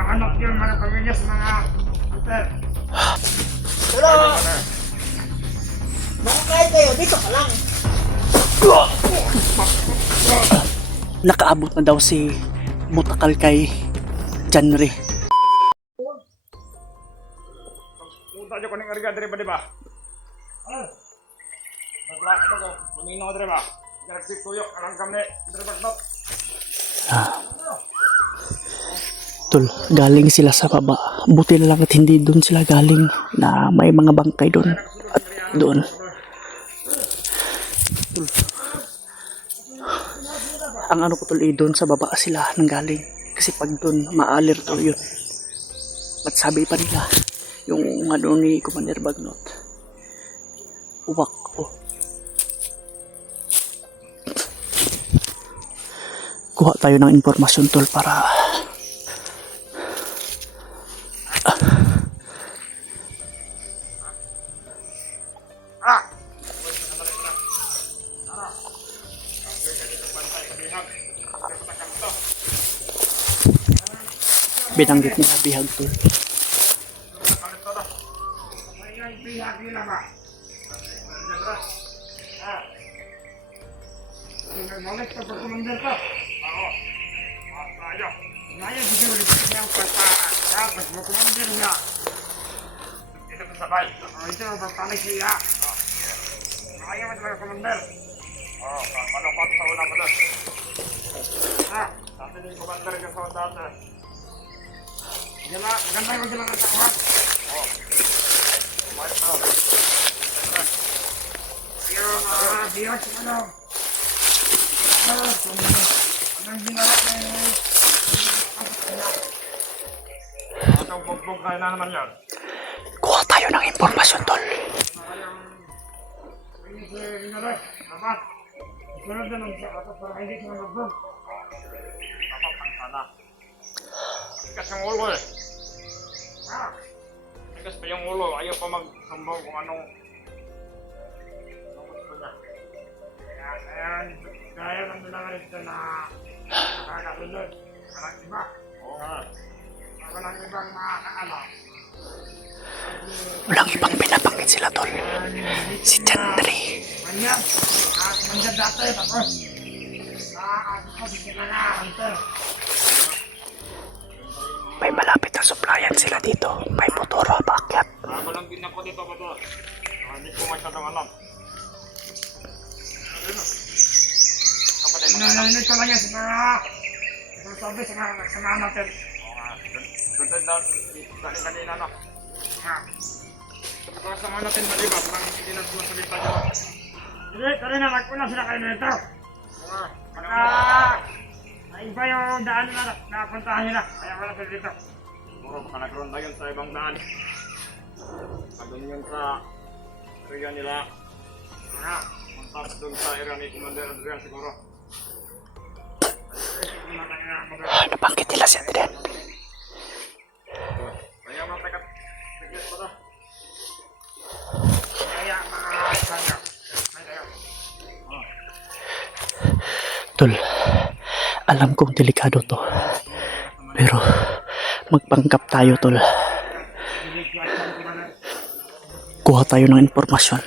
Magpapahanap yung mga pamilya sa mga hunter. Pero, baka kahit kayo, dito ka lang. Nakaabot na daw si Mutakal kay Janre. Punta nyo ko ng ariga, dire ba, di ba? Naglaki ba ko? Pumino ko, dire ba? Galagsik tuyok, arang kami, dire ba, not? Tol, galing sila sa baba. Buti na lang at hindi doon sila galing na may mga bangkay doon. At doon. Tol. Ang ano ko tol, doon sa baba sila nang galing. Kasi pag doon, maalir to yun. At sabi pa nila, yung ano ni Commander Bagnot, uwak ko. Kuha tayo ng impormasyon tol para binanggit nila bihag tol. Bihag nila ba? Nagmalik ka pa kumandir ka? Oo. Tayo. Ngayon, hindi mo rin niyang pagpaan. Tapos mo kumandir niya. Ito ko sabay. Ito mo pagpanik siya. Ngayon mo talaga kumandir. Oo, manukot sa una mo doon. Sabi din kumandir ka sa dati. Maganda yung magandang katawan. Oo. Kumain na. Yung bihag sa ano. Anong ginawa na yun? Anong bugbog kayo na naman yan? Kuha tayo ng impormasyon tol. Dapat, sunod na lang siya atas para hindi siya magbog. Dapat ang sana. Tigas yung ulo eh. Tigas pa yung ulo, ayaw pa magsambong kung anong gusto niya. Kaya lang nila rin ito na nakakasunod. Walang iba. Oo nga. Walang ibang makakaalam. Walang ibang pinabanggit sila tol. Si Janre. Manyan. Manyan dati. Tapos. Nakakasipos sila na. Hunter. May malapit na supplyan sila dito. May motor paakyat. Bago lang din ako dito ba to? Hindi ko masyadong alam. Nanonood ko lang yan sa mga sabi sa mga natin. Doon daw, kanina na. Sa kasama natin maliba, parang hindi na sumasalita nyo. Hindi, kanina nagpuna sila kayo nito. Iba yung daan na napuntahan nila, kaya wala sila dito. Siguro baka nagkaroon na yun sa ibang daan. Doon yun sa area nila. Tapos doon sa area ni Commander Adrian siguro. Nabanggit nila si Adrian. Kaya mga tigas pa to. Kaya mga saga. Tol, alam kong delikado to. Pero magpanggap tayo tol. Kuha tayo ng impormasyon.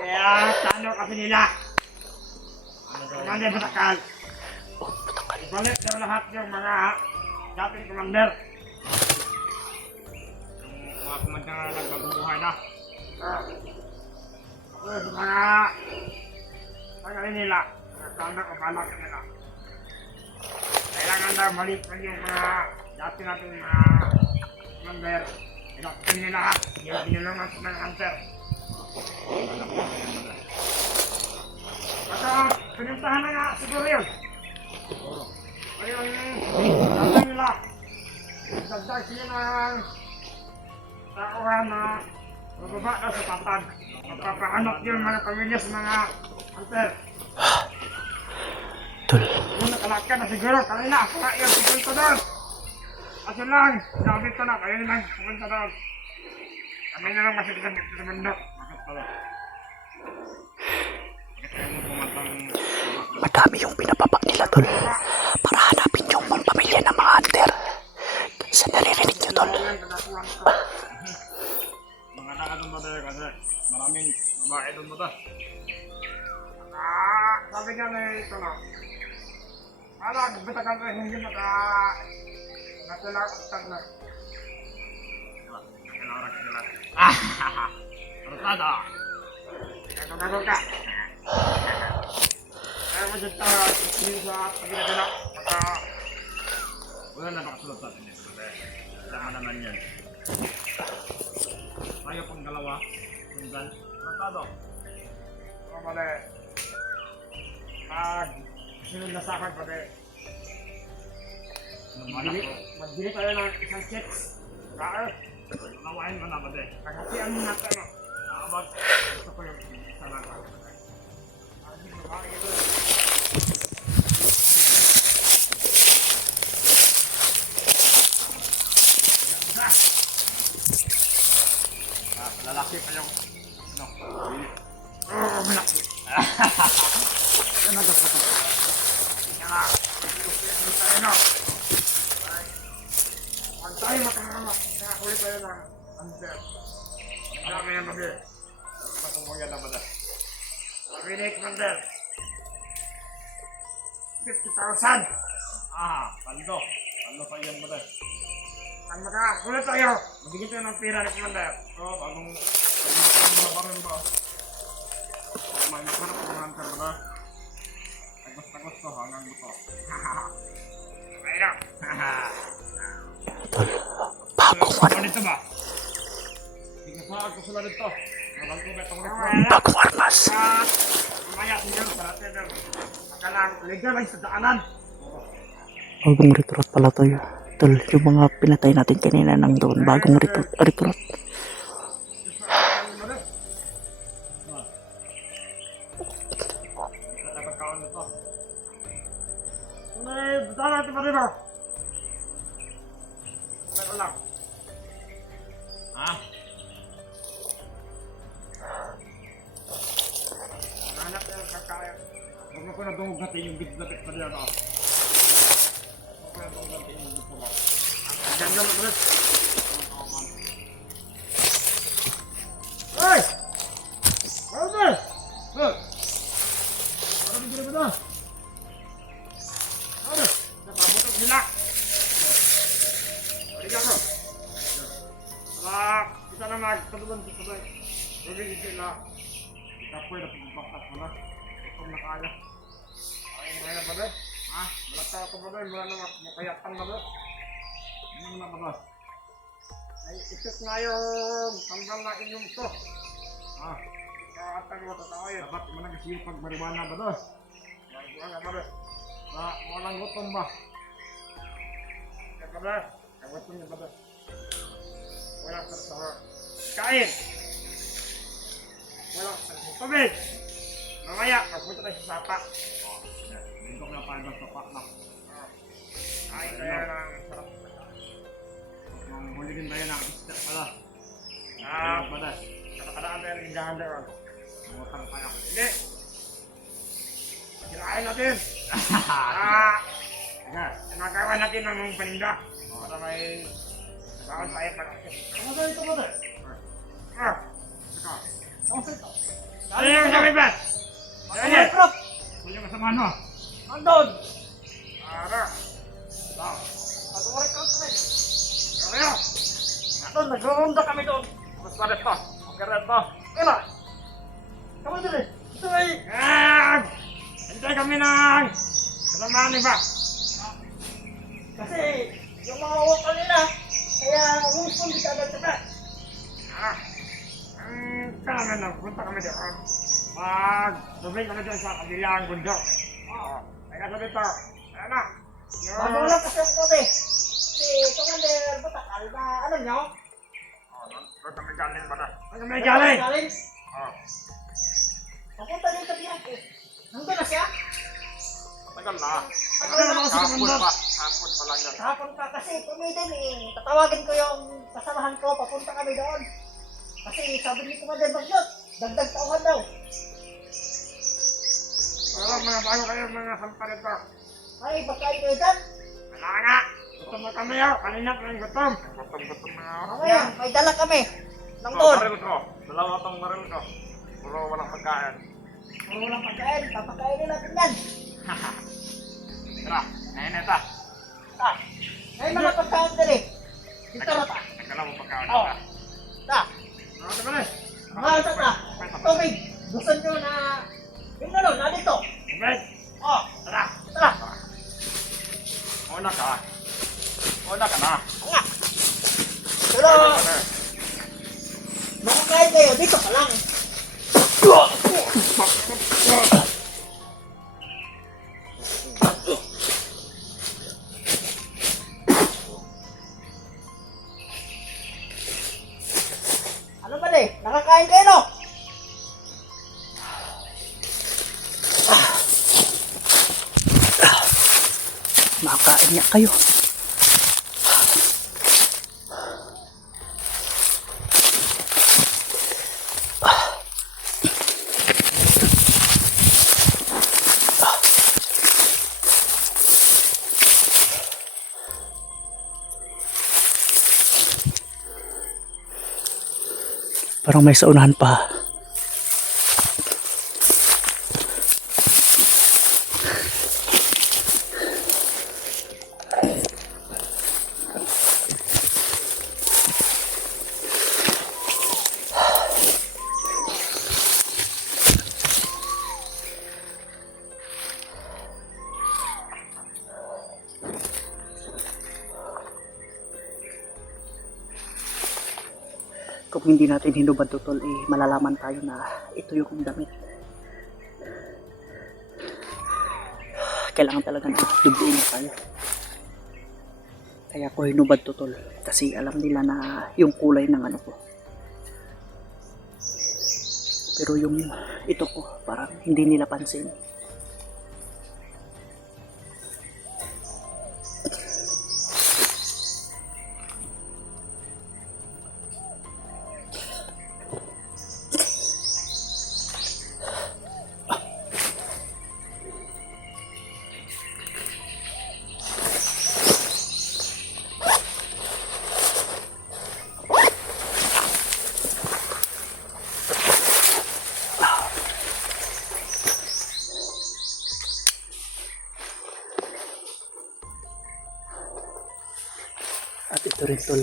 Kaya tano kasi nila. Commander Batakal. Oh, Mutakal. Balik daw lahat yung mga dating commander. Yung mga commander na nagbabubuhay na. Tapos mga tanggalin nila. Nagtanda o balak nila. Kailangan daw balikan yung mga dati nating mga commander. Inaktin nila lahat. Yung pinulungan sa mga hunter. Baka pinuntahan na nga siguro yun. Ngayon, dagdag nila. Dagdag sila ng tauhan na bababa na sa tatag. Magpapahanap yung mga pamilya sa mga hunter. Tol, Una ka Wala ka na siguro. Kanina ako nga yung pupunta doon. Kasi lang, sinabit ko na. Kayo nilang pupunta doon. Kami na lang masitigan dito sa bundok. Bakit pala? Bakit kayo mo pumantang... Madami yung pinababa nila, tol. Para hanapin yung mga pamilya ng mga hunter. Sa naririnig nyo, tol. Mga nakad doon ba tayo kasi maraming babae doon ba tayo? Sabi nga na ito na. Bitakan na hindi natulak na. Kailangan sila. Arukada! Nagagago ka! Kaya mo dyan tayo sa pagkakala. Wala na nakasulot sa atin dito. Alam naman yan. Tayo pang dalawa. Sundan. Arukado! Mga mali. Sunod na sa akin pati. Magbili tayo ng isang checks. Kaya, nawain mo na ba din? Naghatian mo natin mo. Nakabag, gusto ko yung isa lang ako. Lalaki pa yung... Ano? Malaki. Yan ang gusto ko. Yan. Tayo na. Pag tayo makakama, nakakulit tayo ng answer. Ang dami yan babi. Matubong yan na ba na? Mabinik mandel. 50,000. Pando. Pando pa yan ba na? Pag makakulit tayo, magiging tayo ng pira ni Commander. So, bagong mga barang ba? May makarap ko ng answer ba na? Tagos to hanggang buto. Okay na. Tol, bagong Ano dito ba? Hindi ka saan ko sila dito. Nalang ko betong ritual. bagong armas. Mamaya siguro sa natin. Makalang legal ay sa daanan. Bagong recruit pala to yun. Tol, yung mga pinatay natin kanina nang doon. Bagong recruit. Dala natin pa dito. Ano lang. Hanap na yung kakaya. Huwag mo ko na dungog natin yung bit-bit pa dito. Huwag ko na dungog natin yung bit pa. Ganda mo ulit. Hey! Walter! Look! Ano bigyan mo na? Ano? Napabutok nila! Balikan ko! Kita na magtulungan dito ba? Bumigil sila. Kapoy na pagbakas mo na. Ito na kaya. Ay, mga ba ba? Malata ako ba ba? Mula na makayatan na ba? Ano na ba ba? Ay, isip nga yung tanggal na inyong to. Kakatan mo totoo yun. Dapat mo nag-isip pag mariwana ba ba? Mariwana ba ba? Walang gutom ba? Kaya ba ba? Kagutom niya ba ba? Wala sa kain! Wala sa tubig! Mamaya, magpunta tayo sa sapa. Dito ko na pa sa sapa na. Kain tayo ng sarap. Huli din tayo ng isda pala. Pala. Nakakadaan tayo ng indahan tayo. Mutang tayo. Hindi! Kirain natin! Nagawa natin ng paninda. Para may... Bawal tayo pag-akit. Ano ba ito ba tayo? Ito. Ano ito? Ano yung sabi ba? Ano yung prop? Ano yung kasama ano? Andon! Ara! Pag-uwarik ka kami! Ano? Andon, nag-runda kami doon. Mas pa rin to. Okay rin to. Kaya! Kamu dili! Ito ay! Hintay kami ng... Kasamaan ni ba? Kasi yung mga uwak kanila, kaya gusto hindi ka agad-agad. Kailangan na, punta kami dito. Mag-dubling kami dito sa kabilang bundok. Kaya sabi ito, ayan na. Bago lang kasi ang kote. Si Commander Batakal na ano nyo? Ba't kami galing ba na? Ba't kami galing? Papunta din sa Bianco. Nandun na siya? Tagal na. Ano Ano na naman si kasi Commander? Hapon pa lang yan. hapon pa kasi pumidin eh. Tatawagin ko yung kasamahan ko, papunta kami doon. Kasi sabi ni Commander Bagyot, dagdag tauhan daw. Wala mga bago kayo mga sampalit ko. Ay, pagkain kayo dyan. Wala nga. Gutom na kami oh. Kanina pa yung gutom. Gutom na ako. Mamaya, may dala kami. Nang Ito, doon. baril ko. Dalawa tong baril ko. Puro walang pagkain. Puro walang pagkain, papakainin natin yan. Tara, ngayon ito. Ta, may mga pagkain din eh. Dito na ta. Nagdala mo pagkain Oo. na. Ta, Ano ito ba mga ito ta. Tubig. Gusto nyo na, yung ano, na dito. Okay. Oh, Tara. tara. Una ka. Una ka na. Nga. Pero, makakain kayo, dito ka lang. Ano ba eh? Nakakain kayo no? Makakain niya kayo. Parang may saunahan pa. Kung hindi natin hinubad tutol, malalaman tayo na ito yung damit. Kailangan talaga na dubuin tayo. Kaya ko hinubad tutol, kasi alam nila na yung kulay ng ano ko. Pero yung ito ko, parang hindi nila pansin. At ito rin tol.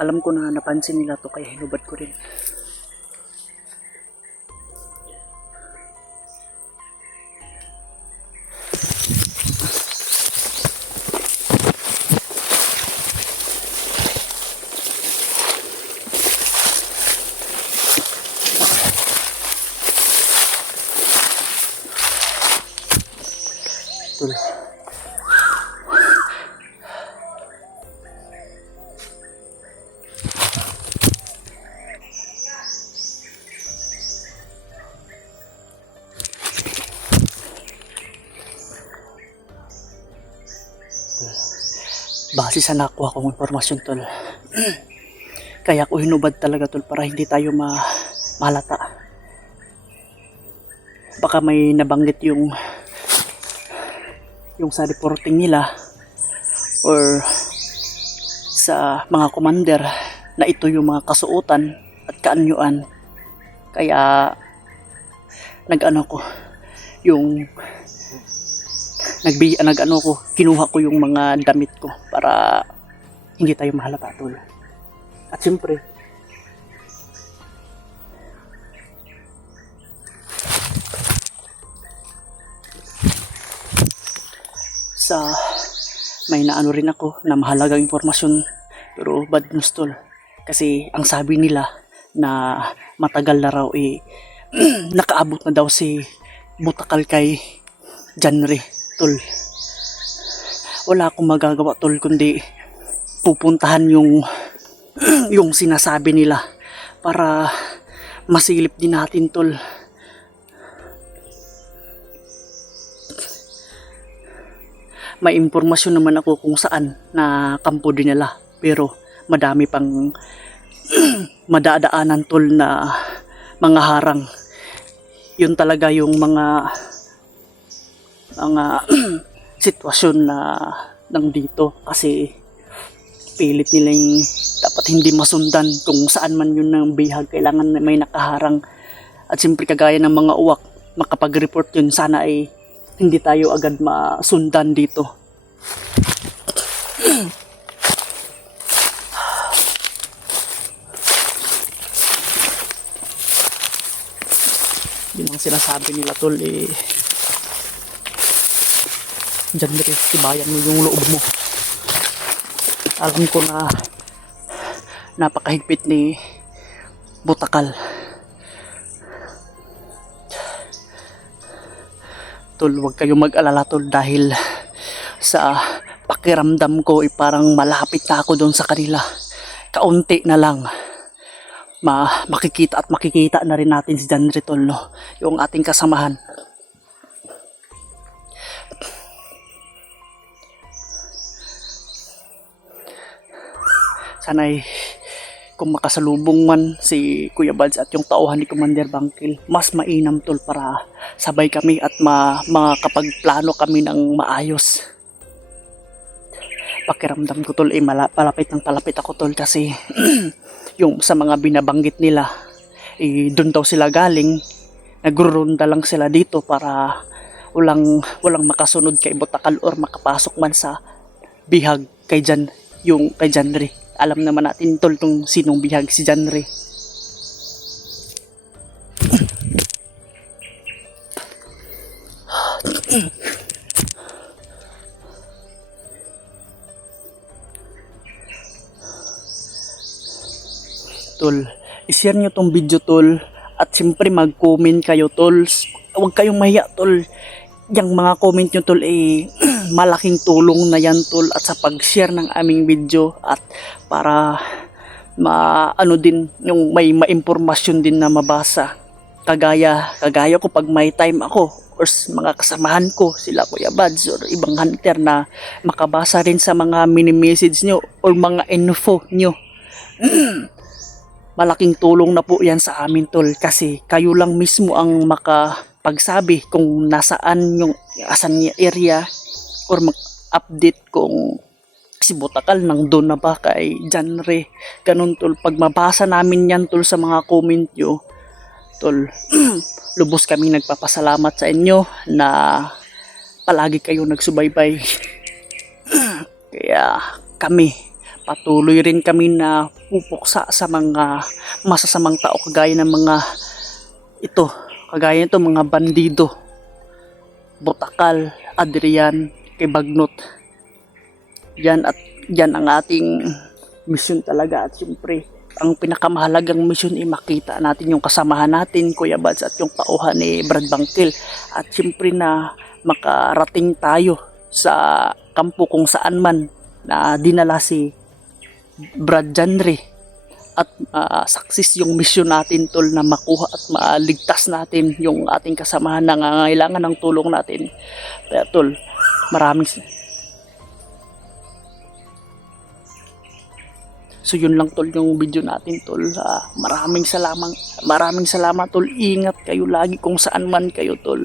Alam ko na napansin nila to kaya hinubad ko rin. Tol. Base sa nakuha kong impormasyon tol. Kaya ko hinubad talaga tol para hindi tayo malata. Baka may nabanggit yung sa reporting nila or sa mga commander na ito yung mga kasuotan at kaanyuan. Kaya nag-ano ko yung kinuha ko yung mga damit ko para hindi tayo mahalata tol. At siyempre may naano rin ako na mahalagang impormasyon pero bad news tol. Kasi ang sabi nila na matagal na raw nakaabot na daw si Butakal kay Janre tol. Wala akong magagawa tol kundi pupuntahan yung sinasabi nila para masilip din natin tol. may impormasyon naman ako kung saan na kampo din nila. Pero madami pang madadaanan tol na mga harang. Yun talaga yung mga sitwasyon na nandito kasi pilit nilang dapat hindi masundan kung saan man yun ng bihag, kailangan na may nakaharang. At siyempre kagaya ng mga uwak, makapag-report yun, sana ay hindi tayo agad masundan dito. Yun ang sinasabi nila tol dyan rin, tibayan mo yung loob mo. Alam ko na napakahigpit ni Butakal. Tol, huwag kayong mag-alala tol, dahil sa pakiramdam ko parang malapit na ako doon sa kanila. Kaunti na lang. Makikita na rin natin si Janry tol, no? Yung ating kasamahan. Sana'y kung makasalubong man si Kuya Bads at yung tauhan ni Commander Bangkil, mas mainam tol para sabay kami at makapagplano kami ng maayos. Pakiramdam ko tol palapit ako tol kasi yung sa mga binabanggit nila doon daw sila galing, nagrurunda lang sila dito para walang makasunod kay Butakal or makapasok man sa bihag kay Janry. Alam naman natin tol kung sinong bihag, si Janry. Tol, i-share nyo tong video tol, at siyempre mag-comment kayo tol. Huwag kayong mahiya tol. Yung mga comment nyo tol malaking tulong na yan tol, at sa pag-share ng aming video, at para din yung may ma-impormasyon din na mabasa. Kagaya ko pag may time ako or mga kasamahan ko, sila Kuya Bads or ibang hunter, na makabasa rin sa mga mini-message nyo or mga info nyo. Malaking tulong na po yan sa amin tol, kasi kayo lang mismo ang makapagsabi kung nasaan yung asan niya area, or mag-update kung si Butakal nang doon na ba kay Janry. Ganun tol, pag mabasa namin yan tol sa mga comment nyo tol, lubos kami nagpapasalamat sa inyo na palagi kayo nagsubaybay. Kaya patuloy rin kami na pupuksa sa mga masasamang tao kagaya ng mga mga bandido, Butakal, Adrian, kay Bagnot. Yan ang ating mission talaga, at siyempre ang pinakamahalagang mission ay makita natin yung kasamahan natin, Kuya Bads, at yung tauhan ni Brad Bangkil, at siyempre na makarating tayo sa kampo kung saan man na dinala si Brad Janry, at success yung mission natin tol, na makuha at maligtas natin yung ating kasamahan na nangangailangan ng tulong natin. Kaya tol, so yun lang tol yung video natin tol. Maraming salamat tol. Ingat kayo lagi kung saan man kayo tol.